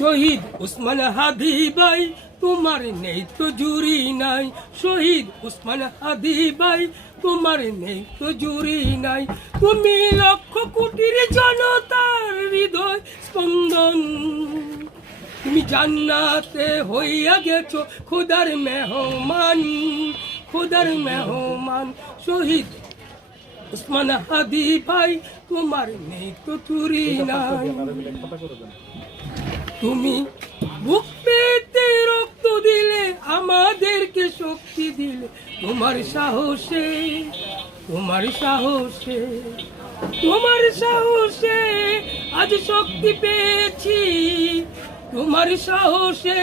শহীদ উসমান হাদি ভাই তোমার নেই তো জুরি নাই, শহীদ উসমান হাদি ভাই তোমার নেই তো জুরি নাই। তুমি লক্ষ কোটির জনতার হৃদয় স্পন্দন, তুমি জান্নাতে হইয়া গেছো খোদার মেহমান, খোদার মেহমান। শহীদ উসমান হাদি ভাই তোমার নেই তো চুরি নাই। তুমি বুক পেতে রক্ত দিলে, আমাদেরকে শক্তি দিলে, তোমার সাহসে, তোমার সাহসে, তোমার সাহসে আজ শক্তি পেয়েছি। তোমার সাহসে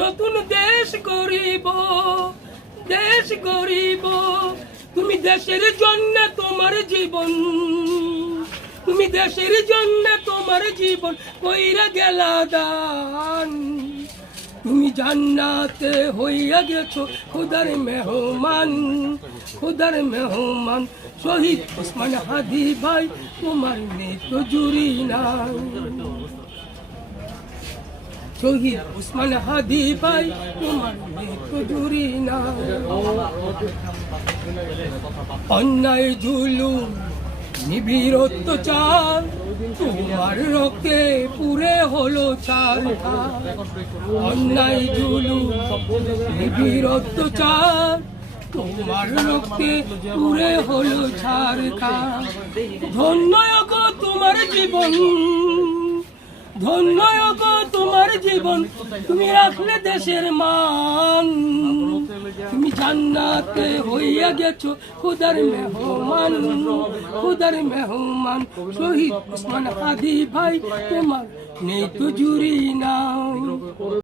নতুন দেশ গড়িব, দেশ গড়িব। তুমি দেশের জন্য তোমার জীবন, তুমি দেশের জন্য তোমার জীবন কইরা গেলা দান। তুমি জান্নাতে হইয়া গেছো খোদার মেহমান, খোদার মেহমান। শহীদ উসমান হাদি ভাই তোমার নেই তো জুরি নাই, শহীদ উসমান হাদি ভাই তোমার নেই তো জুরি নাই। অন্যায় জুলুম নিবিড় অত্যাচার তোমার রক্তে পুরে হলো ছারখার। অন্যায় জুলুম নিবিড় অত্যাচার তোমার রক্তে পুরে হলো ছারখার। ধন্য গো তোমার জীবন, ধন্য গো তোমার জীবন, তুমি রাখলে দেশের মান। তুমি জান্নাতে হইয়া গেছো খোদার মেহমান, খোদার মেহমান। শহীদ উসমান হাদি ভাই তোমার নেই তো জুরি নাই।